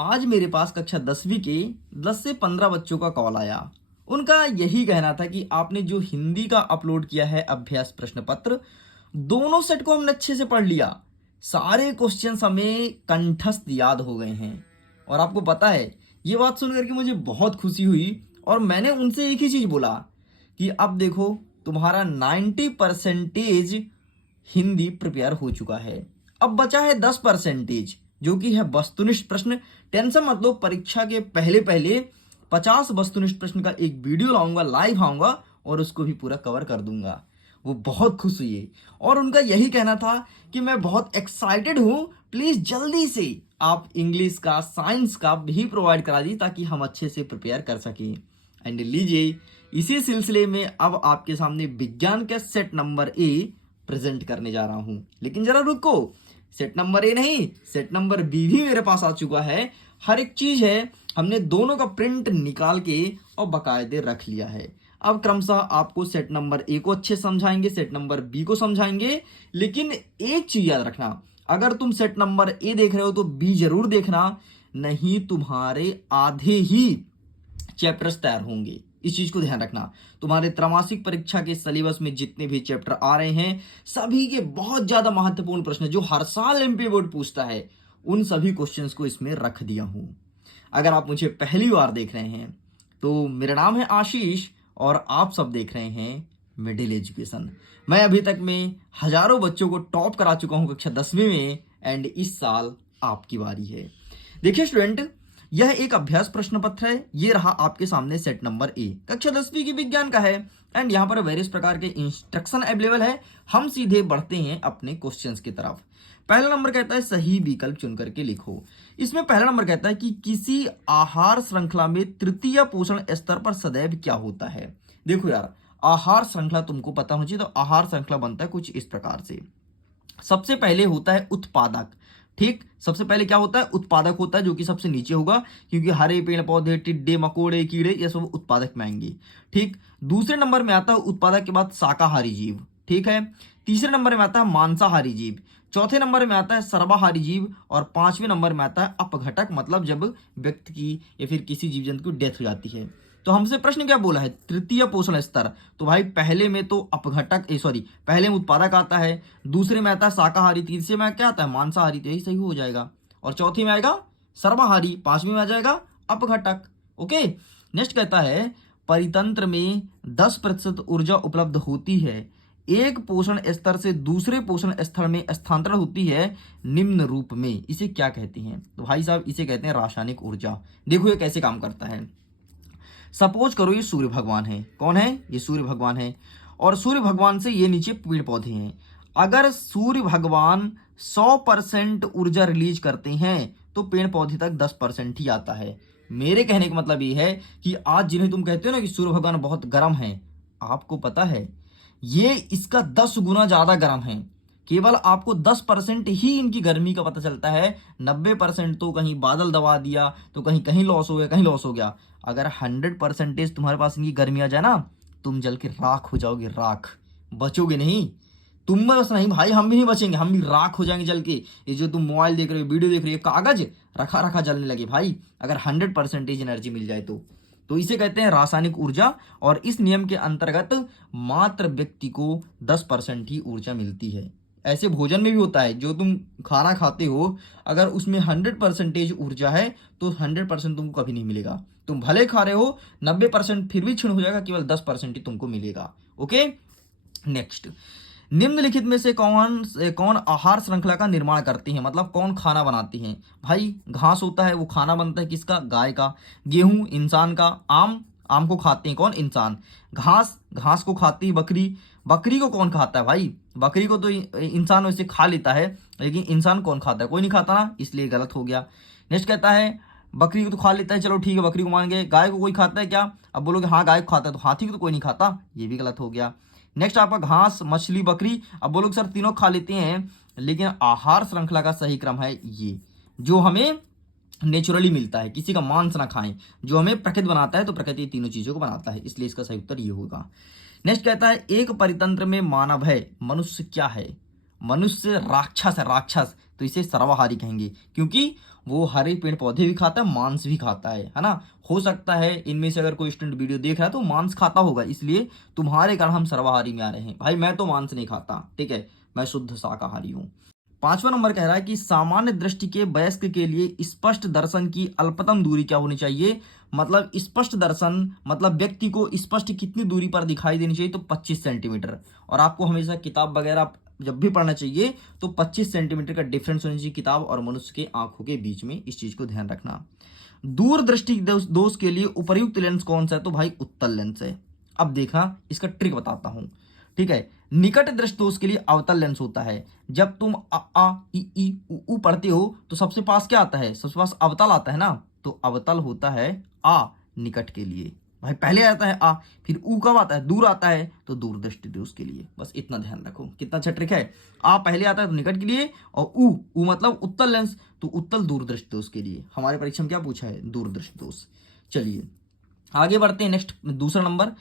आज मेरे पास कक्षा 10वीं के 10 से 15 बच्चों का कॉल आया। उनका यही कहना था कि आपने जो हिंदी का अपलोड किया है अभ्यास प्रश्न पत्र, दोनों सेट को हमने अच्छे से पढ़ लिया। सारे क्वेश्चंस हमें कंठस्थ याद हो गए हैं। और आपको पता है, ये बात सुनकर के मुझे बहुत खुशी हुई और मैंने उनसे एक ही चीज बोला कि अब देखो, तुम्हारा 90% हिंदी प्रिपेयर हो चुका है। अब बचा है 10% जो कि है वस्तुनिष्ठ प्रश्न। टेंशन मत लो, परीक्षा के पहले पहले 50 वस्तुनिष्ठ प्रश्न का एक वीडियो लाऊंगा, लाइव आऊंगा और उसको भी पूरा कवर कर दूंगा। वो बहुत खुश हुई और उनका यही कहना था कि मैं बहुत एक्साइटेड हूं, प्लीज जल्दी से आप इंग्लिश का, साइंस का भी प्रोवाइड करा दी ताकि हम अच्छे से प्रिपेयर कर सकें। एंड लीजिए, इसी सिलसिले में अब आपके सामने विज्ञान के सेट नंबर ए प्रेजेंट करने जा रहा हूं। लेकिन जरा रुको, सेट नंबर ए नहीं, सेट नंबर बी भी मेरे पास आ चुका है। हर एक चीज है, हमने दोनों का प्रिंट निकाल के और बाकायदे रख लिया है। अब क्रमशः आपको सेट नंबर ए को अच्छे समझाएंगे, सेट नंबर बी को समझाएंगे। लेकिन एक चीज याद रखना, अगर तुम सेट नंबर ए देख रहे हो तो बी जरूर देखना, नहीं तुम्हारे आधे ही चैप्टर्स तैयार होंगे। इस चीज को ध्यान रखना। तुम्हारे त्रैमासिक परीक्षा के सिलेबस में जितने भी चैप्टर आ रहे हैं, सभी के बहुत ज्यादा महत्वपूर्ण प्रश्न जो हर साल एमपी बोर्ड पूछता है, उन सभी क्वेश्चंस को इसमें रख दिया हूं। अगर आप मुझे पहली बार देख रहे हैं तो मेरा नाम है आशीष और आप सब देख रहे हैं मिडिल एजुकेशन। मैं अभी तक में हजारों बच्चों को टॉप करा चुका हूं कक्षा 10वीं में एंड इस साल आपकी बारी है। देखिए स्टूडेंट, यह एक अभ्यास प्रश्न पत्र है। ये रहा आपके सामने सेट नंबर ए, कक्षा 10वीं की विज्ञान का है एंड यहाँ पर वेरियस प्रकार के इंस्ट्रक्शन अवेलेबल है। हम सीधे बढ़ते हैं अपने क्वेश्चंस की तरफ। पहला नंबर कहता है सही विकल्प चुन करके लिखो। इसमें पहला नंबर कहता है कि किसी आहार श्रृंखला में तृतीय पोषण स्तर पर सदैव क्या होता है। देखो यार, आहार श्रृंखला तुमको पता होना चाहिए। तो आहार श्रृंखला बनता है कुछ इस प्रकार से। सबसे पहले होता है उत्पादक। ठीक, सबसे पहले क्या होता है? उत्पादक होता है, जो कि सबसे नीचे होगा, क्योंकि हरे पेड़ पौधे, टिड्डे, मकोड़े, कीड़े, ये सब उत्पादक में आएंगे। ठीक, दूसरे नंबर में आता है उत्पादक के बाद शाकाहारी जीव। ठीक है, तीसरे नंबर में आता है मांसाहारी जीव, चौथे नंबर में आता है सर्वाहारी जीव और पांचवें नंबर में आता है अपघटक, मतलब जब व्यक्ति की या फिर किसी जीव जंतु की डेथ हो जाती है। तो हमसे प्रश्न क्या बोला है? तृतीय पोषण स्तर। तो भाई पहले में तो अपघटक, पहले में उत्पादक आता है, दूसरे में आता है शाकाहारी, तीसरे में क्या आता है? मांसाहारी। तो यही सही हो जाएगा। और चौथी में आएगा सर्वाहारी, पांचवी में आ जाएगा अपघटक। ओके, नेक्स्ट कहता है परितंत्र में 10% ऊर्जा उपलब्ध होती है, एक पोषण स्तर से दूसरे पोषण स्तर में स्थानांतरण होती है निम्न रूप में, इसे क्या कहते हैं? तो भाई साहब, इसे कहते हैं रासायनिक ऊर्जा। देखो ये कैसे काम करता है। सपोज करो ये सूर्य भगवान है। कौन है? ये सूर्य भगवान है। और सूर्य भगवान से ये नीचे पेड़ पौधे हैं। अगर सूर्य भगवान 100% ऊर्जा रिलीज करते हैं तो पेड़ पौधे तक 10% ही आता है। मेरे कहने का मतलब ये है कि आज जिन्हें तुम कहते हो ना कि सूर्य भगवान बहुत गर्म है, आपको पता है ये इसका 10 गुना ज्यादा गर्म है। केवल आपको 10% ही इनकी गर्मी का पता चलता है। 90% तो कहीं बादल दबा दिया, तो कहीं कहीं लॉस हो गया, कहीं लॉस हो गया। अगर 100% तुम्हारे पास इनकी गर्मी आ जाए ना, तुम जल के राख हो जाओगे, राख, बचोगे नहीं। तुम बस नहीं भाई, हम भी नहीं बचेंगे, हम भी राख हो जाएंगे जल के। ये जो तुम मोबाइल देख रहे हो, वीडियो देख रहे हो, कागज रखा रखा जलने लगे भाई, अगर 100% एनर्जी मिल जाए तो इसे कहते हैं रासायनिक ऊर्जा। और इस नियम के अंतर्गत मात्र व्यक्ति को 10% ही ऊर्जा मिलती है। ऐसे भोजन में भी होता है, जो तुम खाना खाते हो, अगर उसमें 100% ऊर्जा है तो 100% तुमको कभी नहीं मिलेगा। तुम भले खा रहे हो, 90% फिर भी क्षीण हो जाएगा, केवल 10% ही तुमको मिलेगा। ओके, नेक्स्ट, निम्नलिखित में से कौन आहार श्रृंखला का निर्माण करती है, मतलब कौन खाना बनाती है? भाई घास होता है, वो खाना बनता है किसका? गाय का। गेहूं इंसान का। आम को खाते हैं कौन? इंसान। घास को खाती है बकरी। बकरी को कौन खाता है भाई? बकरी को तो इंसान वैसे खा लेता है, लेकिन इंसान कौन खाता है? कोई नहीं खाता ना, इसलिए गलत हो गया। नेक्स्ट कहता है बकरी को तो खा लेता है, चलो ठीक है, बकरी को मान गए। गाय को कोई खाता है क्या? अब बोलोगे हाँ गाय को खाता है, तो हाथी को तो कोई नहीं खाता, ये भी गलत हो गया। नेक्स्ट आपका घास, मछली, बकरी। अब बोलोगे सर तीनों खा लेते हैं, लेकिन आहार श्रृंखला का सही क्रम है ये, जो हमें नेचुरली मिलता है, किसी का मांस ना खाएं, जो हमें प्रकृति बनाता है, तो प्रकृति तीनों चीजों को बनाता है, इसलिए इसका सही उत्तर ये होगा। नेक्स्ट कहता है एक परितंत्र में मानव है, मनुष्य क्या है? मनुष्य राक्षस है, राक्षस, तो इसे सर्वाहारी कहेंगे, क्योंकि वो हरे पेड़ पौधे भी खाता है, मांस भी खाता है ना। हो सकता है इनमें से अगर कोई स्टूडेंट वीडियो देख रहा है तो मांस खाता होगा, इसलिए तुम्हारे कारण हम सर्वाहारी में आ रहे हैं। भाई मैं तो मांस नहीं खाता, ठीक है, मैं शुद्ध शाकाहारी हूँ। 5वां नंबर कह रहा है कि सामान्य दृष्टि के वयस्क के लिए स्पष्ट दर्शन की अल्पतम दूरी क्या होनी चाहिए। मतलब स्पष्ट दर्शन मतलब व्यक्ति को स्पष्ट कितनी दूरी पर दिखाई देनी चाहिए, तो 25 सेंटीमीटर। और आपको हमेशा किताब वगैरह जब भी पढ़ना चाहिए तो 25 सेंटीमीटर का डिफरेंस होना चाहिए किताब और मनुष्य के आंखों के बीच में, इस चीज को ध्यान रखना। दूरदृष्टि दोष के लिए उपयुक्त लेंस कौन सा है, तो भाई उत्तल लेंस है। अब देखा, इसका ट्रिक बताता हूं, ठीक है। निकट दृष्टि दोष के लिए अवतल लेंस होता है। जब तुम आ ई उ पढ़ते हो तो सबसे पास क्या आता है, सबसे पास अवतल आता है ना, तो अवतल होता है आ निकट के लिए। भाई पहले आता है आ, फिर ऊ कब आता है, दूर आता है, तो दूर दृष्टि दोष के लिए। बस इतना ध्यान रखो, कितना अच्छा ट्रिक है। आ पहले आता है तो निकट के लिए, और ऊ मतलब उत्तल लेंस, तो उत्तल दूरदृष्टि दोष के लिए। हमारे परीक्षा में क्या पूछा है, दूरदृष्टि दोष। चलिए आगे बढ़ते हैं। नेक्स्ट दूसरा नंबर,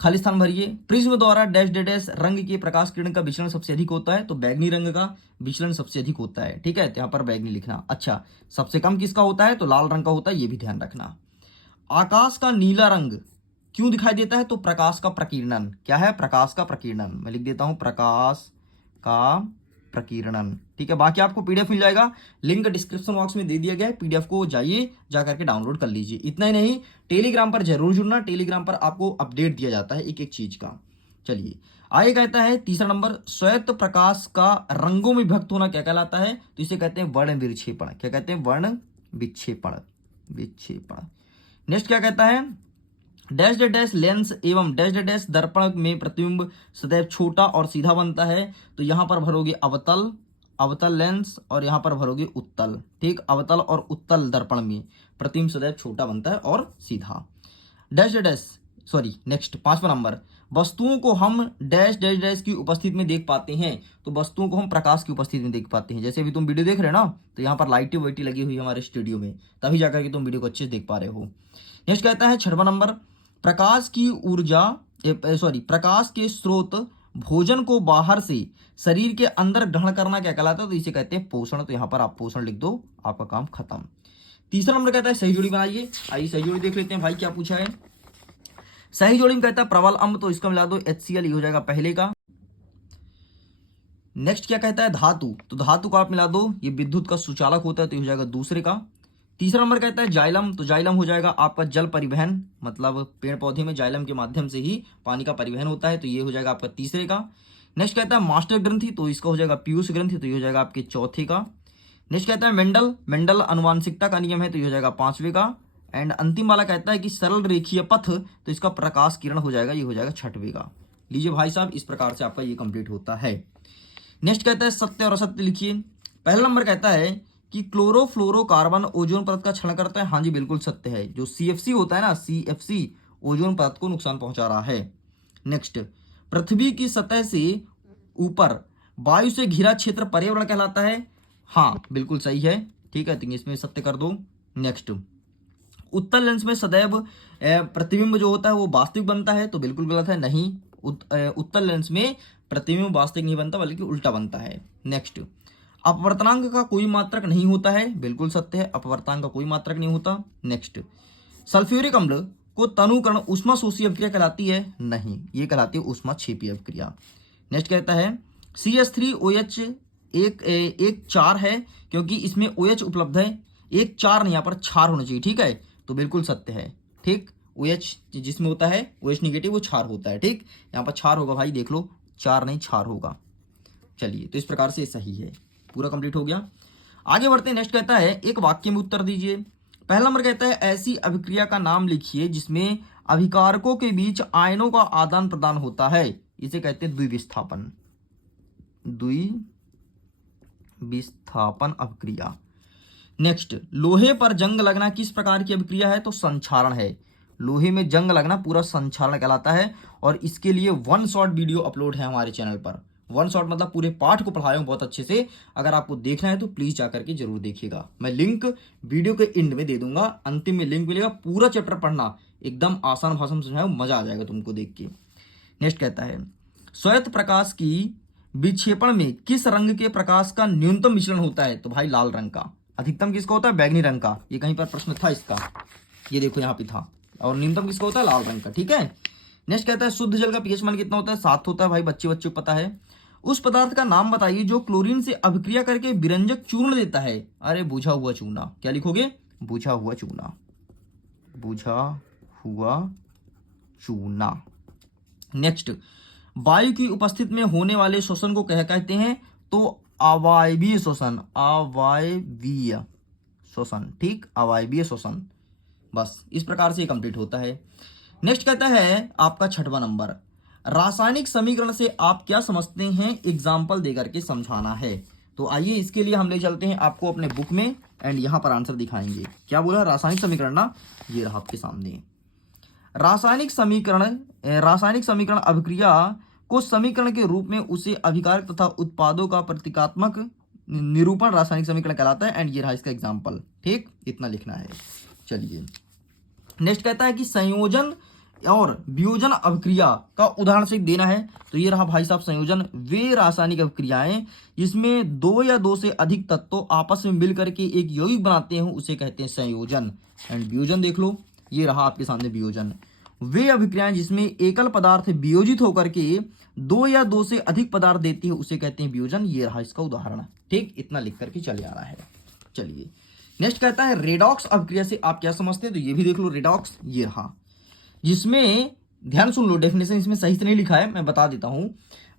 खाली स्थान भरिए। प्रिज्म द्वारा डैश डैश रंग के प्रकाश किरण का विचलन सबसे अधिक होता है, तो बैगनी रंग का विचलन सबसे अधिक होता है, ठीक है, तो यहाँ पर बैगनी लिखना। अच्छा, सबसे कम किसका होता है, तो लाल रंग का होता है, ये भी ध्यान रखना। आकाश का नीला रंग क्यों दिखाई देता है, तो प्रकाश का प्रकीर्णन। क्या है, प्रकाश का प्रकीर्णन। मैं लिख देता हूं प्रकाश का प्रकीर्णन, ठीक है। बाकी आपको पीडीएफ मिल जाएगा, लिंक डिस्क्रिप्शन बॉक्स में दे दिया गया है, पीडीएफ को जाइए जा करके डाउनलोड कर लीजिए। इतना ही नहीं, टेलीग्राम पर जरूर जुड़ना, टेलीग्राम पर आपको अपडेट दिया जाता है एक एक चीज का। चलिए आगे कहता है तीसरा नंबर, श्वेत प्रकाश का रंगों में विभक्त होना क्या कहलाता है, तो इसे कहते हैं वर्ण विक्षेपण। क्या कहते हैं, वर्ण विक्षेपण, विक्षेपण। नेक्स्ट क्या कहता है, डैश डैश लेंस एवं डैश डैश दर्पण में प्रतिबिंब सदैव छोटा और सीधा बनता है, तो यहां पर भरोगे अवतल, अवतल लेंस, और यहां पर भरोगे उत्तल, ठीक। अवतल और उत्तल दर्पण में प्रतिबिंब सदैव छोटा बनता है और सीधा। डैश डैश सॉरी नेक्स्ट 5वां नंबर, वस्तुओं को हम डैश डैश डैश की उपस्थिति में देख पाते हैं, तो वस्तुओं को हम प्रकाश की उपस्थिति में देख पाते हैं। जैसे अभी तुम वीडियो देख रहे हो ना, तो यहाँ पर लाइटें वाइटें लगी हुई है हमारे स्टूडियो में, तभी जाकर के तुम वीडियो को अच्छे से देख पा रहे हो। नेक्स्ट कहता है 6वां नंबर, प्रकाश की ऊर्जा प्रकाश के स्रोत भोजन को बाहर से शरीर के अंदर ग्रहण करना क्या कहलाता है, तो इसे कहते हैं पोषण। तो यहां पर आप पोषण लिख दो, आपका काम खत्म। तीसरा नंबर कहता है सही जोड़ी बनाइए। आइए सही जोड़ी देख लेते हैं भाई क्या पूछा है। सही जोड़ी में कहता है प्रबल अम्ल, तो इसका मिला दो HCl, ये हो जाएगा पहले का। नेक्स्ट क्या कहता है धातु, तो धातु का आप मिला दो, ये विद्युत का सुचालक होता है, तो ये हो जाएगा दूसरे का। तीसरा नंबर कहता है जाइलम, तो जाइलम हो जाएगा आपका जल परिवहन, मतलब पेड़ पौधे में जाइलम के माध्यम से ही पानी का परिवहन होता है, तो ये हो जाएगा आपका तीसरे का। नेक्स्ट कहता है मास्टर ग्रंथि, तो इसका हो जाएगा पीयूष ग्रंथि, तो ये हो जाएगा आपके चौथे का। नेक्स्ट कहता है मेंडल, मेंडल अनुवांशिकता का नियम है, तो ये हो जाएगा 5वें का। एंड अंतिम वाला कहता है कि सरल रेखीय पथ, तो इसका प्रकाश किरण हो जाएगा, ये हो जाएगा 6वें का। लीजिए भाई साहब, इस प्रकार से आपका ये कंप्लीट होता है। नेक्स्ट कहता है सत्य और असत्य लिखिए। पहला नंबर कहता है कि क्लोरोफ्लोरोकार्बन ओजोन परत का क्षरण करता है। हाँ जी बिल्कुल सत्य है, जो CFC होता है ना, CFC ओजोन परत को नुकसान पहुंचा रहा है। नेक्स्ट, पृथ्वी की सतह से ऊपर वायु से घिरा क्षेत्र पर्यावरण कहलाता है। हाँ बिल्कुल सही है, ठीक है, तो इसमें सत्य कर दो। नेक्स्ट, उत्तल लेंस में सदैव प्रतिबिंब जो होता है वो वास्तविक बनता है, तो बिल्कुल गलत है, नहीं। उत्तल लेंस में प्रतिबिंब वास्तविक नहीं बनता बल्कि उल्टा बनता है। नेक्स्ट, अपवर्तनांक का कोई मात्रक नहीं होता है, बिल्कुल सत्य है, अपवर्तनांक का कोई मात्रक नहीं होता। नेक्स्ट, सल्फ्यूरिक अम्ल को तनुकरण ऊष्मा शोषी अभिक्रिया कहलाती है, नहीं, ये कहलाती है ऊष्मा क्षेपी अभिक्रिया। नेक्स्ट कहता है CH3OH एक चार है, क्योंकि इसमें OH उपलब्ध है, एक चार नहीं, यहाँ पर क्षार होना चाहिए, ठीक है, तो बिल्कुल सत्य है, ठीक। OH जिसमें होता है OH निगेटिव वो क्षार होता है, ठीक, यहाँ पर क्षार होगा भाई, देख लो, चार नहीं क्षार होगा। चलिए, तो इस प्रकार से सही है, पूरा कंप्लीट हो गया। आगे बढ़ते हैं। नेक्स्ट कहता है एक वाक्य में उत्तर दीजिए। पहला नंबर कहता है ऐसी अभिक्रिया का नाम लिखिए जिसमें अभिकारकों के बीच आयनों का आदान प्रदान होता है, इसे कहते हैं द्विविस्थापन, द्विविस्थापन अभिक्रिया। नेक्स्ट, लोहे पर जंग लगना किस प्रकार की अभिक्रिया है, तो संक्षारण है। लोहे में जंग लगना पूरा संक्षारण कहलाता है, और इसके लिए 1 शॉट वीडियो अपलोड है हमारे चैनल पर। 1 शॉट मतलब पूरे पाठ को पढ़ाया हूं बहुत अच्छे से, अगर आपको देखना है तो प्लीज जाकर के जरूर देखिएगा। मैं लिंक वीडियो के एंड में दे दूंगा, अंतिम में लिंक मिलेगा, पूरा चैप्टर पढ़ना, एकदम आसान भाषा में समझाया, मजा आ जाएगा तुमको देख के। नेक्स्ट कहता है श्वेत प्रकाश की विक्षेपण में किस रंग के प्रकाश का न्यूनतम विचलन होता है, तो भाई लाल रंग का। अधिकतम किसका होता है? बैगनी रंग का। ये कहीं पर प्रश्न था इसका, ये देखो यहाँ पे था। और न्यूनतम किसका होता है? लाल रंग का। ठीक है। नेक्स्ट कहता है शुद्ध जल का पीएच मान कितना होता है? 7 होता है भाई, बच्चे को पता है। उस पदार्थ का नाम बताइए जो क्लोरीन से अभिक्रिया करके विरंजक चूर्ण देता है। अरे बुझा हुआ चूना। क्या लिखोगे? बुझा हुआ चूना। बुझा हुआ चूना। नेक्स्ट, वायु की उपस्थिति में होने वाले श्वसन को क्या कहते हैं? तो अवायवीय श्वसन। अवायवीय श्वसन। ठीक, अवायवीय श्वसन। बस इस प्रकार से कंप्लीट होता है। नेक्स्ट कहता है आपका 6वां नंबर, रासायनिक समीकरण से आप क्या समझते हैं? एग्जाम्पल देकर के समझाना है। तो आइए इसके लिए हम ले चलते हैं आपको अपने बुक में एंड यहां पर आंसर दिखाएंगे। क्या बोला? रासायनिक समीकरण ना, ये रहा आपके सामने। रासायनिक समीकरण अभिक्रिया को समीकरण के रूप में उसे अभिकारक तथा उत्पादों का प्रतीकात्मक निरूपण रासायनिक समीकरण कहलाता है। एंड ये रहा इसका एग्जाम्पल। ठीक, इतना लिखना है। चलिए नेक्स्ट कहता है कि संयोजन और वियोजन अभिक्रिया का उदाहरण से देना है। तो ये रहा भाई साहब संयोजन, वे रासायनिक अभिक्रियाएं जिसमें 2 या 2 से अधिक तत्व आपस में मिलकर के एक यौगिक बनाते हैं उसे कहते हैं संयोजन। एंड वियोजन देख लो, ये रहा आपके सामने वियोजन। वे अभिक्रियाएं जिसमें एकल पदार्थ वियोजित होकर के 2 या 2 से अधिक पदार्थ देती है उसे कहते हैं वियोजन। ये रहा इसका उदाहरण। ठीक, इतना लिख करके चले आ रहा है। चलिए नेक्स्ट कहता है रेडॉक्स अभिक्रिया से आप क्या समझते हैं? तो ये भी देख लो रेडॉक्स, ये रहा, जिसमें ध्यान सुन लो, डेफिनेशन इसमें सही से नहीं लिखा है, मैं बता देता हूं।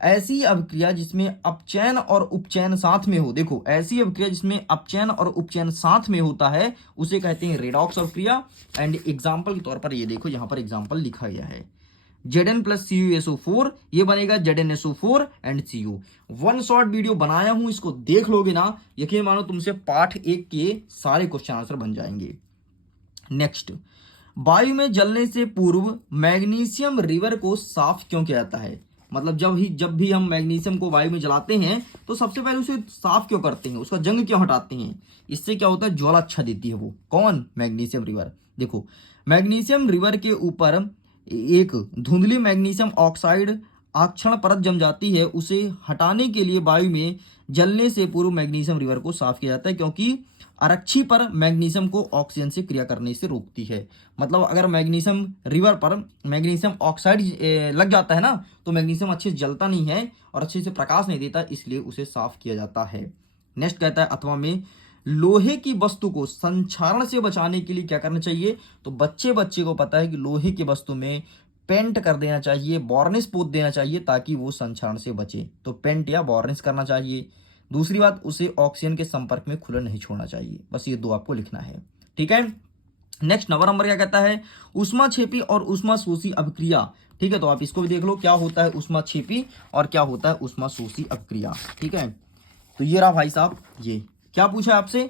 ऐसी अभिक्रिया जिसमें अपचयन और उपचयन साथ में हो। देखो, ऐसी अभिक्रिया जिसमें अपचयन और उपचयन साथ में होता है उसे कहते हैं रेडॉक्स अभिक्रिया। एंड एग्जाम्पल के तौर पर ये देखो, यहां पर एग्जाम्पल लिखा गया है Zn प्लस CuSO4, ये बनेगा ZnSO4 and Cu। One short video बनाया हूं, इसको देख लोगे ना, यकीन मानो तुमसे पार्ट 1 के सारे क्वेश्चन आंसर बन जाएंगे। नेक्स्ट, वायु में जलने से पूर्व मैग्नीशियम रिवर को साफ क्यों किया जाता है? मतलब जब भी हम मैग्नीशियम को वायु में जलाते हैं तो सबसे पहले उसे साफ क्यों करते हैं? उसका जंग क्यों हटाते हैं? इससे क्या होता है? ज्वाला अच्छा देती है वो। कौन? Magnesium river. देखो, मैग्नीशियम रिवर के ऊपर एक धुंधली मैग्नीशियम ऑक्साइड आक्षण परत जम जाती है, उसे हटाने के लिए वायु में जलने से पूर्व मैग्नीशियम रिवर को साफ किया जाता है, क्योंकि आरक्षी पर मैग्नीशियम को ऑक्सीजन से क्रिया करने से रोकती है। मतलब अगर मैग्नीशियम रिवर पर मैग्नीशियम ऑक्साइड लग जाता है ना, तो मैग्नीशियम अच्छे से जलता नहीं है और अच्छे से प्रकाश नहीं देता, इसलिए उसे साफ किया जाता है। नेक्स्ट कहता है अथवा में लोहे की वस्तु को संक्षारण से बचाने के लिए क्या करना चाहिए? तो बच्चे को पता है कि लोहे की वस्तु में पेंट कर देना चाहिए, वार्निश पोत देना चाहिए ताकि वो संक्षारण से बचे। तो पेंट या वार्निश करना चाहिए। दूसरी बात, उसे ऑक्सीजन के संपर्क में खुला नहीं छोड़ना चाहिए। बस ये 2 आपको लिखना है। ठीक है। नेक्स्ट 9वां नंबर क्या कहता है? ऊष्माक्षेपी और ऊष्माशोषी अभिक्रिया। ठीक है, तो आप इसको भी देख लो, क्या होता है ऊष्माक्षेपी और क्या होता है ऊष्माशोषी अभिक्रिया। ठीक है, तो ये रहा भाई साहब, ये क्या पूछा है आपसे?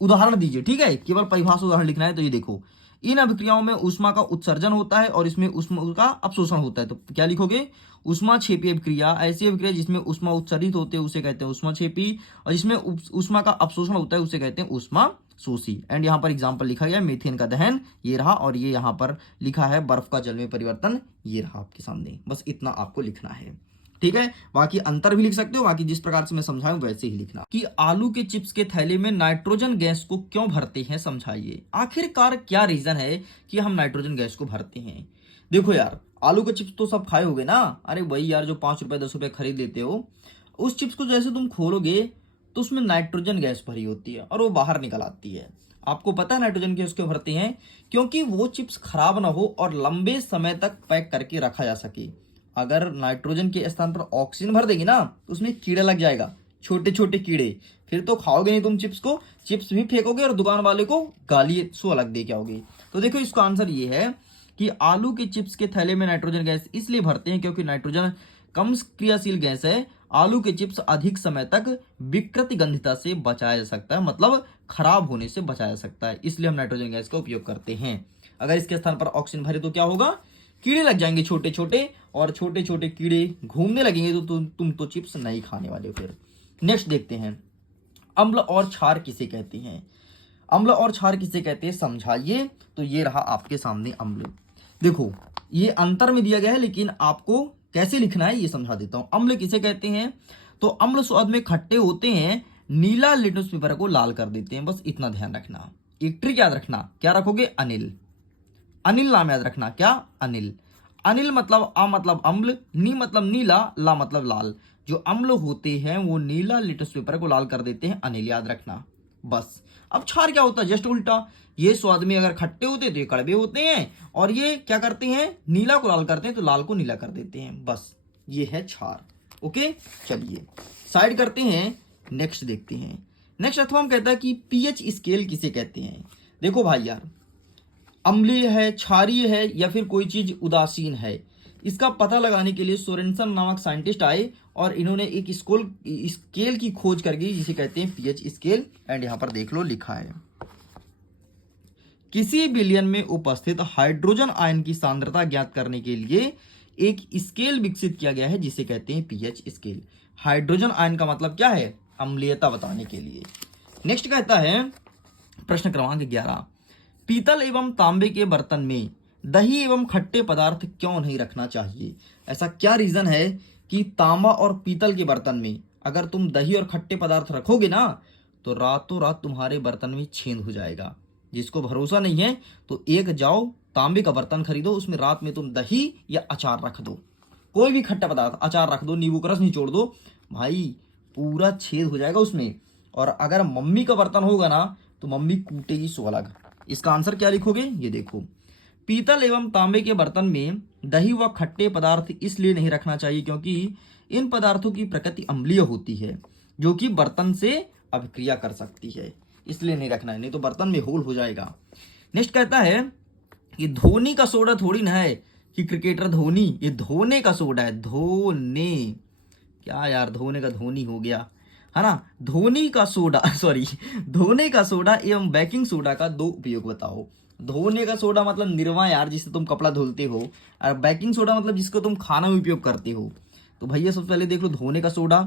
उदाहरण दीजिए। ठीक है, केवल परिभाषा उदाहरण लिखना है। तो ये देखो, इन अभिक्रियाओं में ऊष्मा का उत्सर्जन होता है और इसमें ऊष्मा का अपशोषण होता है। तो क्या लिखोगे? ऊष्माक्षेपी अभिक्रिया ऐसी अभिक्रिया जिसमें ऊष्मा उत्सर्जित होते हैं उसे कहते हैं ऊष्माक्षेपी, और जिसमें ऊष्मा का अपशोषण होता है उसे कहते हैं ऊष्माशोषी। एंड यहाँ पर एग्जाम्पल लिखा गया मीथेन का दहन, ये रहा, और ये यहाँ पर लिखा है बर्फ का जल में परिवर्तन, ये रहा आपके सामने। बस इतना आपको लिखना है। ठीक है, बाकी अंतर भी लिख सकते हो, बाकी जिस प्रकार से मैं समझाऊं वैसे ही लिखना। कि आलू के चिप्स के थैले में नाइट्रोजन गैस को क्यों भरते हैं, समझाइए। आखिरकार क्या रीजन है कि हम नाइट्रोजन गैस को भरते हैं? देखो यार, आलू के चिप्स तो सब खाए होगे ना। अरे वही यार, जो 5 रुपए 10 रुपए खरीद लेते हो, उस चिप्स को जैसे तुम खोलोगे तो उसमें नाइट्रोजन गैस भरी होती है और वो बाहर निकल आती है। आपको पता है नाइट्रोजन गैस क्यों भरते हैं? क्योंकि वो चिप्स खराब ना हो और लंबे समय तक पैक करके रखा जा सके। अगर नाइट्रोजन के स्थान पर ऑक्सीजन भर देगी ना, तो उसमें कीड़ा लग जाएगा, छोटे छोटे कीड़े। फिर तो खाओगे नहीं तुम चिप्स को, चिप्स भी फेंकोगे और दुकान वाले को गाली सो अलग दे के आओगे। तो देखो, इसका आंसर ये है कि आलू के चिप्स के थैले में नाइट्रोजन गैस इसलिए भरते हैं क्योंकि नाइट्रोजन कम क्रियाशील गैस है। आलू के चिप्स अधिक समय तक विकृति गंधिता से बचाया जा सकता है, मतलब खराब होने से बचाया जा सकता है, इसलिए हम नाइट्रोजन गैस का उपयोग करते हैं। अगर इसके स्थान पर ऑक्सीजन भरे तो क्या होगा? कीड़े लग जाएंगे छोटे छोटे, और छोटे छोटे कीड़े घूमने लगेंगे तो तुम तो चिप्स नहीं खाने वाले हो। फिर नेक्स्ट देखते हैं, अम्ल और क्षार किसे कहते हैं? अम्ल और क्षार किसे कहते हैं, समझाइए। तो ये रहा आपके सामने अम्ल। देखो, ये अंतर में दिया गया है, लेकिन आपको कैसे लिखना है ये समझा देता हूं। अम्ल किसे कहते हैं? तो अम्ल स्वाद में खट्टे होते हैं, नीला लिटमस पेपर को लाल कर देते हैं। बस इतना ध्यान रखना। एक ट्रिक याद रखना, क्या रखोगे? अनिल। अनिल नाम याद रखना, क्या? अनिल। अनिल मतलब आ मतलब अम्ल, नी मतलब नीला, ला मतलब लाल। जो अम्ल होते हैं वो नीला लिटमस पेपर को लाल कर देते हैं, अनिल, याद रखना। बस। अब क्षार क्या होता है? जस्ट उल्टा। ये स्वाद में अगर खट्टे होते हैं तो ये कड़वे होते हैं, और ये क्या करते हैं? नीला को लाल करते हैं, तो लाल को नीला कर देते हैं। बस ये है क्षार। ओके, चलिए साइड करते हैं, नेक्स्ट देखते हैं। नेक्स्ट अथवा हम कहता है कि पीएच स्केल किसे कहते हैं। देखो भाई यार, अम्लीय है, क्षारीय है, या फिर कोई चीज उदासीन है, इसका पता लगाने के लिए सोरेनसन नामक साइंटिस्ट आए और इन्होंने एक स्केल की खोज कर गई जिसे कहते हैं पीएच स्केल। एंड यहां पर देख लो लिखा है, किसी विलयन में उपस्थित हाइड्रोजन आयन की सांद्रता ज्ञात करने के लिए एक स्केल विकसित किया गया है जिसे कहते हैं पीएच स्केल। हाइड्रोजन आयन का मतलब क्या है? अम्लीयता बताने के लिए। नेक्स्ट कहता है प्रश्न क्रमांक 11, पीतल एवं तांबे के बर्तन में दही एवं खट्टे पदार्थ क्यों नहीं रखना चाहिए? ऐसा क्या रीजन है कि तांबा और पीतल के बर्तन में अगर तुम दही और खट्टे पदार्थ रखोगे ना तो रातों रात तुम्हारे बर्तन में छेद हो जाएगा। जिसको भरोसा नहीं है तो एक जाओ तांबे का बर्तन खरीदो, उसमें रात में तुम दही या अचार रख दो, कोई भी खट्टा पदार्थ, अचार रख दो, नींबू का रस निचोड़ दो, भाई पूरा छेद हो जाएगा उसमें। और अगर मम्मी का बर्तन होगा ना तो मम्मी कूटेगी सो अलग। इसका आंसर क्या लिखोगे? ये देखो, पीतल एवं तांबे के बर्तन में दही व खट्टे पदार्थ इसलिए नहीं रखना चाहिए क्योंकि इन पदार्थों की प्रकृति अम्लीय होती है जो कि बर्तन से अभिक्रिया कर सकती है, इसलिए नहीं रखना है, नहीं तो बर्तन में होल हो जाएगा। नेक्स्ट कहता है कि धोनी का सोडा थोड़ी ना है कि क्रिकेटर धोनी, ये धोने का सोडा है, धोने। क्या यार, धोने का धोनी हो गया है ना। धोनी का सोडा सॉरी धोने का सोडा एवं बेकिंग सोडा का दो उपयोग बताओ। धोने का सोडा मतलब निर्वा यार, जिससे तुम कपड़ा धुलते हो, और बेकिंग सोडा मतलब जिसको तुम खाना में उपयोग करते हो। तो भैया सबसे पहले देख लो, धोने का सोडा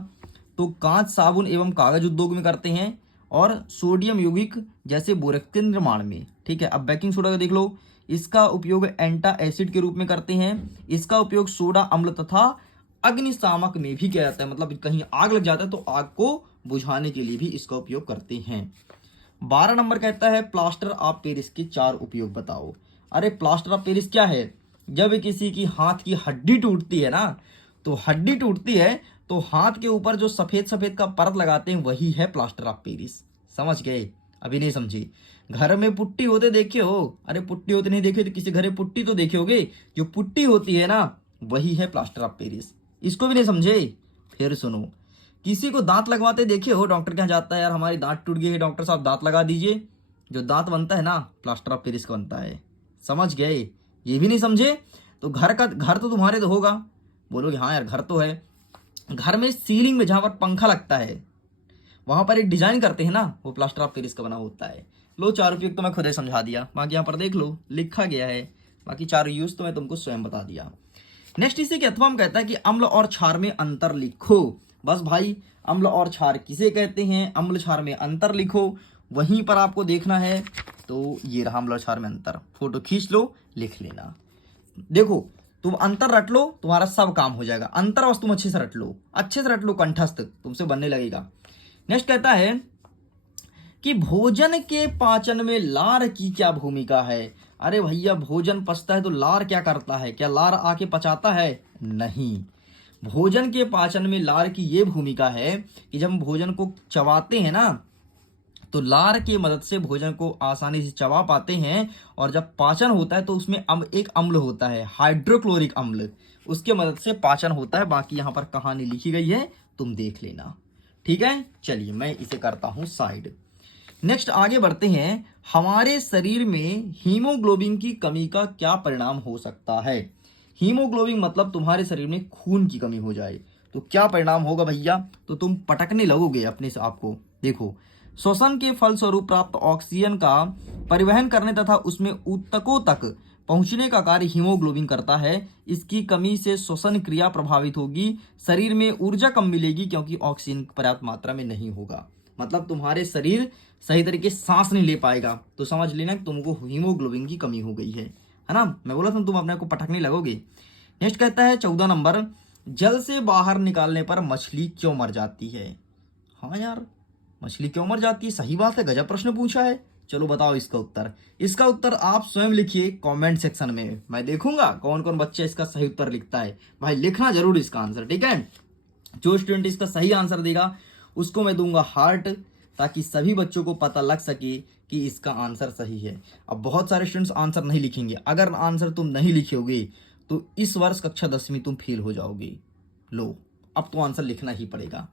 तो कांच, साबुन एवं कागज उद्योग में करते हैं, और सोडियम यौगिक जैसे बोरेक्स के निर्माण में। ठीक है, अब बेकिंग सोडा का देख लो, इसका उपयोग एंटा एसिड के रूप में करते हैं। इसका उपयोग सोडा अम्ल तथा अग्निशामक में भी किया जाता है, मतलब कहीं आग लग जाता है तो आग को बुझाने के लिए भी इसका उपयोग करते हैं। 12 नंबर कहता है प्लास्टर ऑफ पेरिस के 4 उपयोग बताओ। अरे प्लास्टर ऑफ पेरिस क्या है? जब किसी की हाथ की हड्डी टूटती है ना, तो हड्डी टूटती है तो हाथ के ऊपर जो सफेद सफेद का परत लगाते हैं वही है प्लास्टर ऑफ पेरिस। समझ गए? अभी नहीं समझे? घर में पुट्टी होते देखे हो? अरे पुट्टी होते नहीं देखे तो किसी घर में पुट्टी तो देखे होगे, जो पुट्टी होती है ना वही है प्लास्टर ऑफ पेरिस। इसको भी नहीं समझे? फिर सुनो, किसी को दांत लगवाते देखे हो? डॉक्टर के यहाँ जाता है, यार हमारी दांत टूट गई है डॉक्टर साहब दांत लगा दीजिए। जो दांत बनता है ना प्लास्टर ऑफ पेरिस का बनता है। समझ गए? ये भी नहीं समझे? तो घर तो तुम्हारे तो होगा, बोलोगे हाँ यार घर तो है। घर में सीलिंग में जहां पर पंखा लगता है वहां पर एक डिजाइन करते हैं ना, वो प्लास्टर ऑफ पेरिस का बना होता है। लो 4 उपयोग तो मैं खुद ही समझा दिया, बाकी यहाँ पर देख लो लिखा गया है, बाकी 4 यूज तो मैं तुमको स्वयं बता दिया। नेक्स्ट इसी के अथवा हम कहता है कि अम्ल और क्षार में अंतर लिखो। बस भाई, अम्ल और क्षार किसे कहते हैं, अम्ल क्षार में अंतर लिखो, वहीं पर आपको देखना है। तो ये रहा अम्ल और क्षार में अंतर, फोटो खींच लो, लिख लेना। देखो तुम अंतर रट लो, तुम्हारा सब काम हो जाएगा। अंतर बस तुम अच्छे से रट लो, अच्छे से रट लो, कंठस्थ तुमसे बनने लगेगा। नेक्स्ट कहता है कि भोजन के पाचन में लार की क्या भूमिका है। अरे भैया, भोजन पचता है तो लार क्या करता है? क्या लार आके पचाता है? नहीं। भोजन के पाचन में लार की ये भूमिका है कि जब हम भोजन को चबाते हैं ना तो लार की मदद से भोजन को आसानी से चबा पाते हैं, और जब पाचन होता है तो उसमें एक अम्ल होता है हाइड्रोक्लोरिक अम्ल, उसके मदद से पाचन होता है। बाकी यहाँ पर कहानी लिखी गई है, तुम देख लेना। ठीक है, चलिए मैं इसे करता हूं साइड। नेक्स्ट आगे बढ़ते हैं। हमारे शरीर में हीमोग्लोबिन की कमी का क्या परिणाम हो सकता है? हीमोग्लोबिन मतलब तुम्हारे शरीर में खून की कमी हो जाए तो क्या परिणाम होगा भैया? तो तुम पटकने लगोगे अपने से आपको। देखो, श्वसन के फलस्वरूप प्राप्त ऑक्सीजन का परिवहन करने तथा उसमें ऊतकों तक पहुंचने का कार्य हीमोग्लोबिन करता है। इसकी कमी से श्वसन क्रिया प्रभावित होगी, शरीर में ऊर्जा कम मिलेगी क्योंकि ऑक्सीजन पर्याप्त मात्रा में नहीं होगा। मतलब तुम्हारे शरीर सही तरीके से सांस नहीं ले पाएगा, तो समझ लेना कि तुमको हीमोग्लोबिन की कमी हो गई है ना। मैं बोला तुम अपने को पटकने लगोगे। नेक्स्ट कहता है 14 नंबर, जल से बाहर निकालने पर मछली क्यों मर जाती है? हाँ यार, मछली क्यों मर जाती है? सही बात है, गजब प्रश्न पूछा है। चलो बताओ इसका उत्तर। इसका उत्तर आप स्वयं लिखिए कमेंट सेक्शन में, मैं देखूंगा कौन कौन बच्चा इसका सही उत्तर लिखता है। भाई लिखना जरूर इसका आंसर, ठीक है। जो स्टूडेंट इसका सही आंसर देगा उसको मैं दूंगा हार्ट, ताकि सभी बच्चों को पता लग सके कि इसका आंसर सही है। अब बहुत सारे स्टूडेंट्स आंसर नहीं लिखेंगे, अगर आंसर तुम नहीं लिखोगे तो इस वर्ष कक्षा 10वीं तुम फेल हो जाओगे। लो, अब तो आंसर लिखना ही पड़ेगा।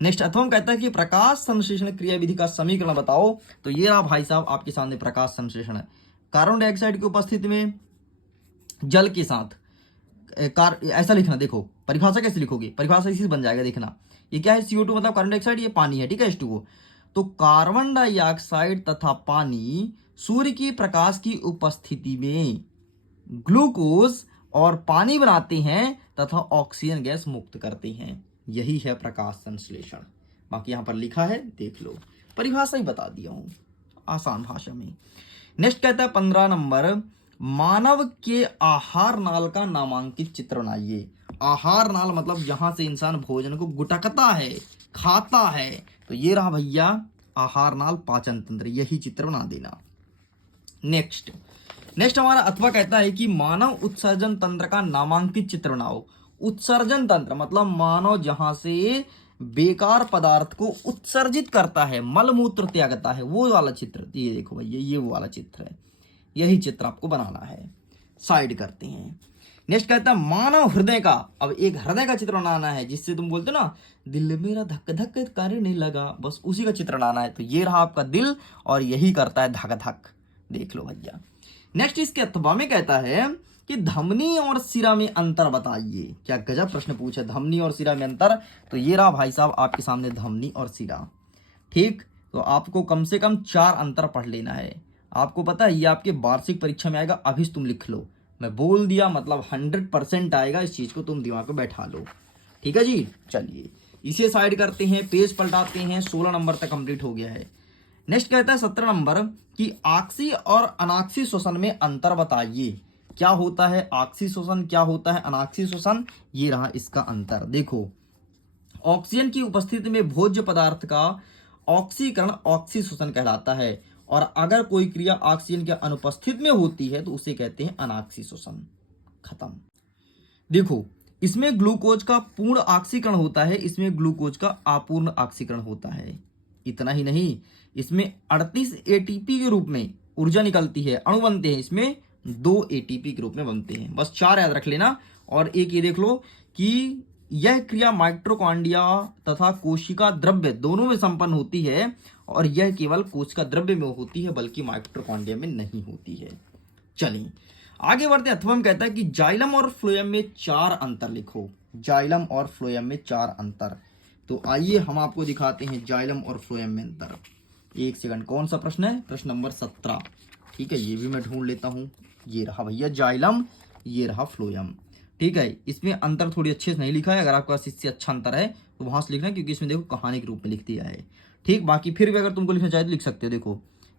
नेक्स्ट अथर्वम कहता है कि प्रकाश संश्लेषण क्रिया विधि का समीकरण बताओ। तो ये रहा भाई साहब आपके सामने प्रकाश संश्लेषण। कार्बन डाइऑक्साइड की उपस्थिति में जल के साथ ऐसा लिखना, देखो परिभाषा कैसे लिखोगे, परिभाषा इसी से बन जाएगा। देखना ये क्या है, CO2 मतलब कार्बन डाइऑक्साइड, ये पानी है, ठीक है, H2O। तो कार्बन डाइऑक्साइड तथा पानी सूर्य की प्रकाश की उपस्थिति में ग्लूकोज और पानी बनाते हैं तथा ऑक्सीजन गैस मुक्त करते हैं, यही है प्रकाश संश्लेषण। बाकी यहां पर लिखा है, देख लो, परिभाषा ही बता दिया हूं आसान भाषा में। नेक्स्ट कहता है 15 नंबर, मानव के आहार नाल का नामांकित चित्र बनाइए। आहार नाल मतलब जहां से इंसान भोजन को गुटकता है, खाता है। तो ये रहा भैया आहार नाल, पाचन तंत्र, यही चित्र बना देना। नेक्स्ट हमारा अथवा कहता है कि मानव उत्सर्जन तंत्र का नामांकित चित्र बनाओ। उत्सर्जन तंत्र मतलब मानव जहां से बेकार पदार्थ को उत्सर्जित करता है, मलमूत्र त्यागता है, वो वाला चित्र। ये देखो भैया, ये वो वाला चित्र है, यही चित्र आपको बनाना है। साइड करते हैं। नेक्स्ट कहता है मानव हृदय का, अब एक हृदय का चित्र बनाना है, जिससे तुम बोलते हो ना दिल मेरा धक धक करने लगा, बस उसी का चित्र बनाना है। तो ये रहा आपका दिल और यही करता है धक धक, देख लो भैया। नेक्स्ट इसके अथवा में कहता है कि धमनी और सिरा में अंतर बताइए। क्या गजब प्रश्न पूछा, धमनी और सिरा में अंतर। तो ये रहा भाई साहब आपके सामने धमनी और सिरा, ठीक। तो आपको कम से कम 4 अंतर पढ़ लेना है। आपको पता है ये आपके वार्षिक परीक्षा में आएगा, अभी से तुम लिख लो, मैं बोल दिया मतलब 100% आएगा, इस चीज को तुम दिमाग में बैठा लो, ठीक है जी। चलिए इसे साइड करते हैं, पेज पलटाते हैं, 16 नंबर तक कंप्लीट हो गया है। नेक्स्ट कहता है 17 नंबर कि ऑक्सी और अनाक्सी श्वसन में अंतर बताइए। क्या होता है ऑक्सी श्वसन, क्या होता है अनाक्सी श्वसन, ये रहा इसका अंतर। देखो ऑक्सीजन की उपस्थिति में भोज्य पदार्थ का ऑक्सीकरण ऑक्सी श्वसन कहलाता है, और अगर कोई क्रिया ऑक्सीजन के अनुपस्थित में होती है तो उसे कहते हैं अनाक्सी श्वसन। खत्म। देखो इसमें ग्लूकोज का पूर्ण ऑक्सीकरण होता है, इसमें ग्लूकोज का अपूर्ण ऑक्सीकरण होता है। इतना ही नहीं, इसमें 38 ATP के रूप में ऊर्जा निकलती है, अणु बनते हैं, इसमें 2 ATP के रूप में बनते हैं। बस 4 याद रख लेना। और एक ये देख लो कि यह क्रिया माइटोकॉन्ड्रिया तथा कोशिका द्रव्य दोनों में संपन्न होती है, और यह केवल कोशिका द्रव्य में होती है, बल्कि माइटोकॉन्ड्रिया में नहीं होती है। चलिए आगे बढ़ते हैं। अथवा कहता है कि जाइलम और फ्लोएम में 4 अंतर लिखो। जाइलम और फ्लोएम में 4 अंतर। तो आइए हम आपको दिखाते हैं जाइलम और फ्लोएम में अंतर। एक सेकंड, कौन सा प्रश्न है? प्रश्न नंबर 17, ठीक है, ये भी मैं ढूंढ लेता हूं। ये रहा भैया जाइलम, ये रहा फ्लोएम, ठीक है। इसमें अंतर थोड़ी अच्छे से नहीं लिखा है, अगर आपके पास इससे अच्छा अंतर है तो वहां से लिखना, क्योंकि इसमें देखो कहानी के रूप में लिख दिया है, ठीक। बाकी फिर भी अगर तुमको लिखना चाहे तो लिख सकते हो। देखो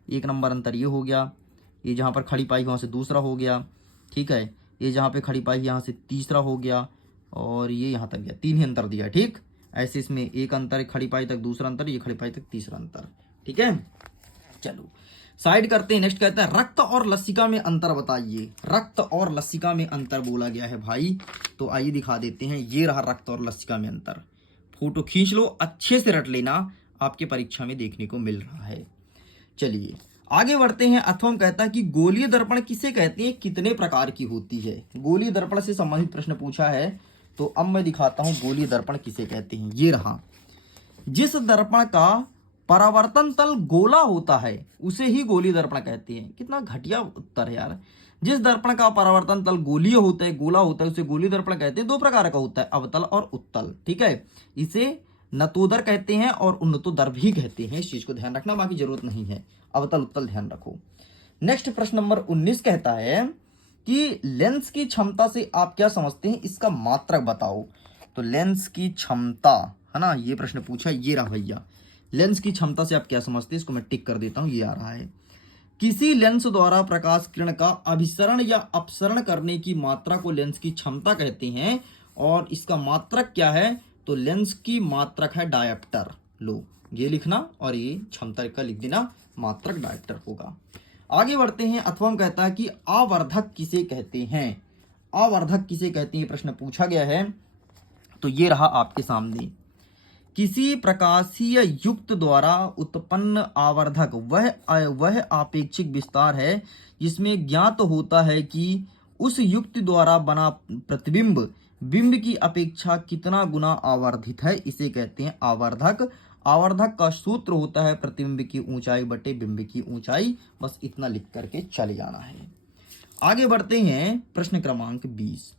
1 नंबर अंतर ये हो गया, ये जहाँ पर खड़ी पाई वहाँ से दूसरा हो गया, ठीक है। ये जहाँ पे खड़ी पाई यहाँ से तीसरा हो गया, और ये यहाँ तक गया, 3 ही अंतर दिया, ठीक। ऐसे इसमें 1 अंतर, खड़ी पाई तक दूसरा अंतर, ये खड़ी पाई तक तीसरा अंतर, ठीक है। चलो साइड करते हैं। नेक्स्ट कहता है रक्त और लसिका में अंतर बताइए। रक्त और लसिका में अंतर बोला गया है भाई, तो आइए दिखा देते हैं। ये रहा रक्त और लसिका में अंतर, फोटो खींच लो, अच्छे से रट लेना, आपके परीक्षा में देखने को मिल रहा है। चलिए आगे बढ़ते हैं। अथवा कहता है कि गोलीय दर्पण किसे कहते हैं, कितने प्रकार की होती है। गोलीय दर्पण से संबंधित प्रश्न पूछा है, तो अब मैं दिखाता हूं गोलीय दर्पण किसे कहते हैं। ये रहा, जिस दर्पण का परावर्तन तल गोला होता है उसे ही गोलीय दर्पण कहते हैं। कितना घटिया उत्तर है यार। जिस दर्पण का परावर्तन तल गोलीय होता है, गोला होता है, उसे गोलीय दर्पण कहते हैं। 2 प्रकार का होता है, अवतल और उत्तल, ठीक है। इसे नतोदर कहते हैं और उन्नतोदर भी कहते हैं, इस चीज को ध्यान रखना, बाकी जरूरत नहीं है। अवतल उत्तल ध्यान रखो। नेक्स्ट प्रश्न नंबर 19 कहता है कि लेंस की क्षमता से आप क्या समझते हैं, इसका मात्रक बताओ। तो लेंस की क्षमता है ना, ये प्रश्न पूछा, ये रहा भैया। लेंस की क्षमता से आप क्या समझते हैं, इसको मैं टिक कर देता हूं, ये आ रहा है। किसी लेंस द्वारा प्रकाश किरण का अभिसरण या अपसरण करने की मात्रा को लेंस की क्षमता कहते हैं, और इसका मात्रक क्या है, तो लेंस की मात्रक है डायप्टर। लो ये लिखना और ये क्षमता का लिख देना, मात्रक डायरेक्टर होगा। आगे बढ़ते हैं। अथर्वम कहता है कि आवर्धक किसे कहते हैं, आवर्धक किसे कहते हैं, प्रश्न पूछा गया है। तो ये रहा आपके सामने, किसी प्रकाशीय युक्त द्वारा उत्पन्न आवर्धक वह आपेक्षिक विस्तार है जिसमें ज्ञात होता है कि उस युक्ति द्वारा बना प्रतिबिंब बिंब की अपेक्षा कितना गुना आवर्धित है, इसे कहते हैं आवर्धक। आवर्धक का सूत्र होता है प्रतिबिंब की ऊंचाई बटे बिंब की ऊंचाई। बस इतना लिख करके चले जाना है। आगे बढ़ते हैं। प्रश्न क्रमांक 20,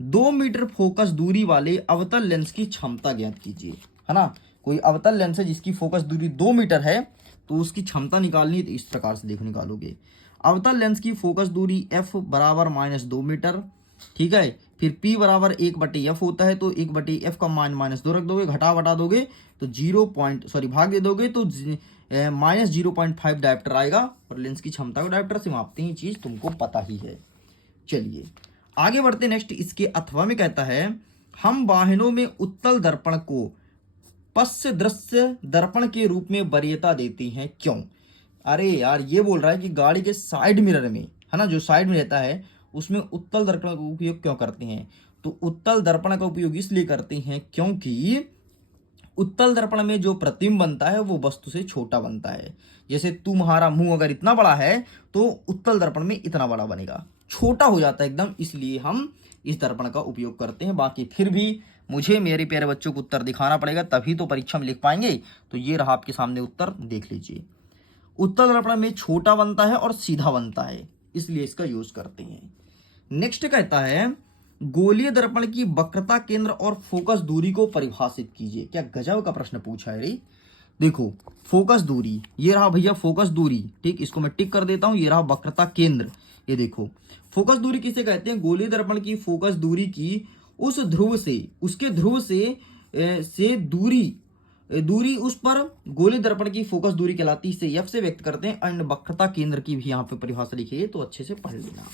2 मीटर फोकस दूरी वाले अवतल लेंस की क्षमता ज्ञात कीजिए, है ना। कोई अवतल लेंस है जिसकी फोकस दूरी 2 मीटर है, तो उसकी क्षमता निकालनी है, तो इस प्रकार से देखो निकालोगे। अवतल लेंस की फोकस दूरी f बराबर -2 मीटर, ठीक है। फिर p बराबर 1/f होता है, तो 1/f का मान -2 रख दोगे, घटा दोगे तो भाग दे दोगे तो -0.5 डायप्टर आएगा। और लेंस की क्षमता को डायप्टर से मापते हैं, चीज तुमको पता ही है। चलिए आगे बढ़ते। नेक्स्ट इसके अथवा में कहता है, हम वाहनों में उत्तल दर्पण को पश्च दृश्य दर्पण के रूप में वरीयता देते हैं, क्यों। अरे यार, ये बोल रहा है कि गाड़ी के साइड मिरर में, है ना, जो साइड में रहता है उसमें उत्तल दर्पण का उपयोग क्यों करते हैं। तो उत्तल दर्पण का उपयोग इसलिए करते हैं क्योंकि उत्तल दर्पण में जो प्रतिबिंब बनता है वो वस्तु से छोटा बनता है। जैसे तुम्हारा मुंह अगर इतना बड़ा है तो उत्तल दर्पण में इतना बड़ा बनेगा, छोटा हो जाता है एकदम, इसलिए हम इस दर्पण का उपयोग करते हैं। बाकी फिर भी मुझे मेरे प्यारे बच्चों को उत्तर दिखाना पड़ेगा, तभी तो परीक्षा में लिख पाएंगे। तो ये रहा आपके सामने उत्तर, देख लीजिए। उत्तल दर्पण में छोटा बनता है और सीधा बनता है, इसलिए इसका यूज करते हैं। नेक्स्ट कहता है, गोलीय दर्पण की वक्रता केंद्र और फोकस दूरी को परिभाषित कीजिए। क्या गजब का प्रश्न पूछा है रे। देखो फोकस दूरी, ये रहा भैया फोकस दूरी, ठीक, इसको मैं टिक कर देता हूं। ये रहा वक्रता केंद्र, ये देखो। फोकस दूरी किसे कहते हैं, गोलीय दर्पण की फोकस दूरी की उस ध्रुव से, उसके ध्रुव से दूरी उस पर गोलीय दर्पण की फोकस दूरी कहलाती है, इसे f से व्यक्त करते हैं। एंड वक्रता केंद्र की भी यहाँ पे परिभाषा लिखी है, तो अच्छे से पढ़ लेना।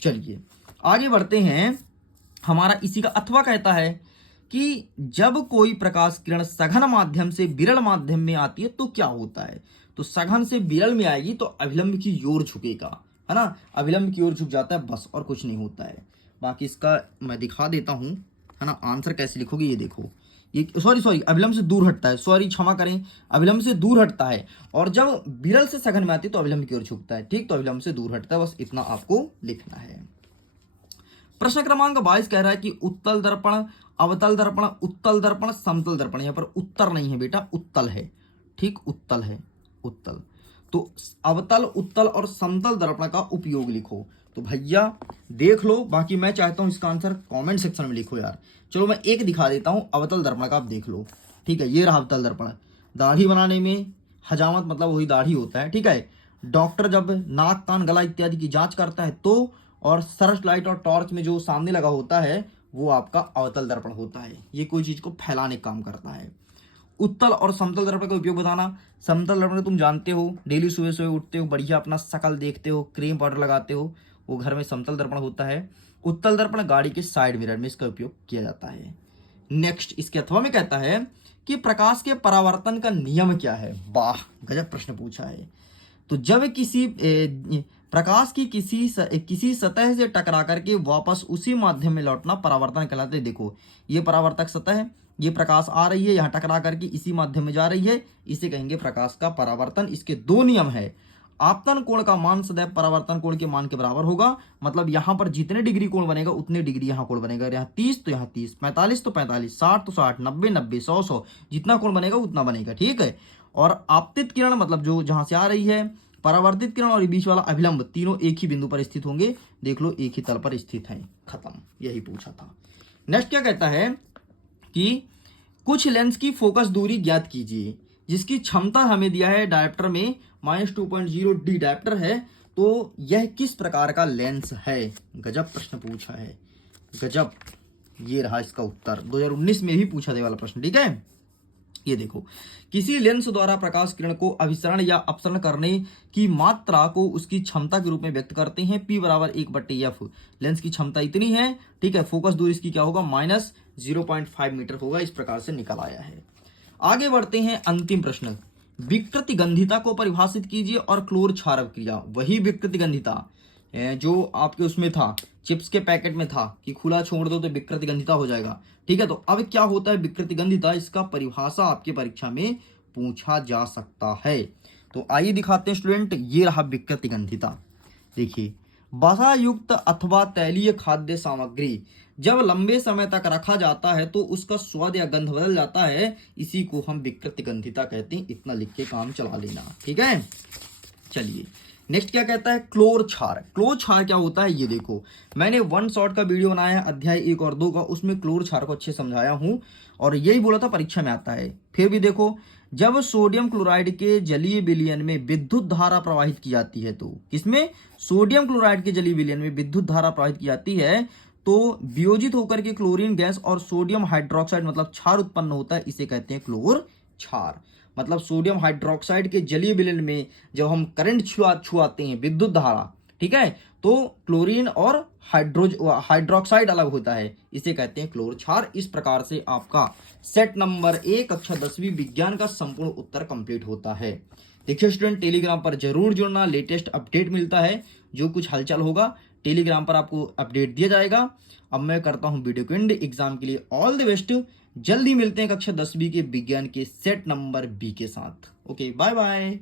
चलिए आगे बढ़ते हैं। हमारा इसी का अथवा कहता है कि जब कोई प्रकाश किरण सघन माध्यम से विरल माध्यम में आती है तो क्या होता है। तो सघन से विरल में आएगी तो अभिलंब की ओर झुकेगा, है ना, अभिलंब की ओर झुक जाता है, बस और कुछ नहीं होता है। बाकी इसका मैं दिखा देता हूं, है ना, आंसर कैसे लिखोगे, ये देखो। ये सॉरी अभिलंब से दूर हटता है, सॉरी क्षमा करें, अभिलंब से दूर हटता है। और जब विरल से सघन में आती है तो अभिलंब की ओर झुकता है, ठीक, तो अभिलंब से दूर हटता है, बस इतना आपको लिखना है। प्रश्न क्रमांक 22 कह रहा है कि उत्तल दर्पण, अवतल दर्पण, उत्तल दर्पण, समतल दर्पण। यहाँ पर उत्तर नहीं है बेटा, उत्तल है, ठीक, उत्तल है, उत्तल। तो अवतल, उत्तल और समतल दर्पण का उपयोग लिखो। तो भैया देख लो, बाकी मैं चाहता हूं इसका आंसर कमेंट सेक्शन में लिखो यार। चलो मैं एक दिखा देता हूं अवतल दर्पण का, आप देख लो, ठीक है। ये रहा अवतल दर्पण। दाढ़ी बनाने में हजामत मतलब वही दाढ़ी होता है, ठीक है। डॉक्टर जब नाक, कान, गला इत्यादि की जांच करता है तो, और सर्च लाइट और टॉर्च में जो सामने लगा होता है वो आपका अवतल दर्पण होता है। ये कोई चीज को फैलाने का काम करता है। उत्तल और समतल दर्पण का उपयोग बताना। समतल दर्पण तुम जानते हो, डेली सुबह सुबह उठते हो, बढ़िया अपना शकल देखते हो, क्रीम पाउडर लगाते हो, वो घर में समतल दर्पण होता है। उत्तल दर्पण गाड़ी के साइड मिरर में इसका उपयोग किया जाता है। नेक्स्ट इसके अथवा में कहता है कि प्रकाश के परावर्तन का नियम क्या है। वाह गजब प्रश्न पूछा है। तो जब किसी प्रकाश की किसी सतह से टकरा करके वापस उसी माध्यम में लौटना परावर्तन कहलाते हैं। देखो ये परावर्तक सतह है, ये प्रकाश आ रही है, यहाँ टकरा करके इसी माध्यम में जा रही है, इसे कहेंगे प्रकाश का परावर्तन। इसके दो नियम है। आपतन कोण का मान सदैव परावर्तन कोण के मान के बराबर होगा, मतलब यहाँ पर जितने डिग्री कोण बनेगा उतने डिग्री यहाँ कोण बनेगा। यहाँ 30 तो यहाँ 30, 45 तो 45, 60 तो 60, 90 90, 100 100, जितना कोण बनेगा उतना बनेगा, ठीक है। और आपतित किरण मतलब जो जहां से आ रही है, परावर्तित किरण और बीच वाला अभिलंब, तीनों एक ही बिंदु पर स्थित होंगे। देख लो एक ही तल पर स्थित है, खत्म, यही पूछा था। नेक्स्ट क्या कहता है कि कुछ लेंस की फोकस दूरी ज्ञात कीजिए, जिसकी क्षमता हमें दिया है डायप्टर में -2.0 डी डायप्टर है। तो यह किस प्रकार का लेंस है। गजब प्रश्न पूछा है, गजब। ये रहा इसका उत्तर, 2019 में भी पूछा गया वाला प्रश्न, ठीक है। ये देखो, किसी लेंस द्वारा प्रकाश किरण को अभिसरण या अपसरण करने की मात्रा को उसकी क्षमता के रूप में व्यक्त करते हैं। P बराबर 1/f। लेंस की क्षमता इतनी है, ठीक है। फोकस दूरी इसकी क्या होगा, -0.5 मीटर होगा। इस प्रकार से निकल आया है। आगे बढ़ते हैं अंतिम प्रश्न। विकृतिगंधिता को परिभाषित कीजिए और क्लोर क्षार क्रिया। वही विकृतिगंधिता जो आपके उसमें था, चिप्स के पैकेट में था कि खुला छोड़ दो तो विकृतिगंधिता हो जाएगा। ठीक है, तो अब क्या होता है विकृतिगंधिता, इसका परिभाषा आपके परीक्षा में पूछा जा सकता है। तो आइए दिखाते हैं स्टूडेंट, ये रहा विकृतिगंधिता। देखिए, वसा युक्त अथवा तैलीय खाद्य सामग्री जब लंबे समय तक रखा जाता है तो उसका स्वाद या गंध बदल जाता है, इसी को हम विकृतिगंधिता कहते हैं। इतना लिख के काम चला लेना, ठीक है। चलिए नेक्स्ट क्या कहता है, क्लोर क्षार। क्लोर क्षार क्या होता है ये देखो, मैंने वन शॉट का वीडियो बनाया है अध्याय 1 और 2 का, उसमें क्लोर क्षार को अच्छे समझाया हूं और यही बोला था परीक्षा में आता है। फिर भी देखो, जब सोडियम क्लोराइड के जलीय विलयन में विद्युत धारा प्रवाहित की जाती है, तो किसमें, सोडियम क्लोराइड के जलीय विलयन में विद्युत धारा प्रवाहित की जाती है, तो वियोजित होकर के क्लोरीन गैस और सोडियम हाइड्रोक्साइड मतलब क्षार उत्पन्न होता है, इसे कहते हैं क्लोर क्षार। मतलब सोडियम हाइड्रोक्साइड के जलीय विलयन में जब हम करंट छुआते हैं, विद्युत धारा, ठीक है, तो क्लोरीन और हाइड्रोक्साइड अलग होता है, इसे कहते हैं क्लोर क्षार। इस प्रकार से आपका सेट नंबर 1 कक्षा 10वीं विज्ञान का संपूर्ण उत्तर कंप्लीट होता है। देखिए स्टूडेंट, टेलीग्राम पर जरूर जुड़ना, लेटेस्ट अपडेट मिलता है, जो कुछ हलचल होगा टेलीग्राम पर आपको अपडेट दिया जाएगा। अब मैं करता हूं वीडियो को एंड, एग्जाम के लिए ऑल द बेस्ट। जल्दी मिलते हैं कक्षा 10वीं के विज्ञान के सेट नंबर बी के साथ। Okay, bye bye.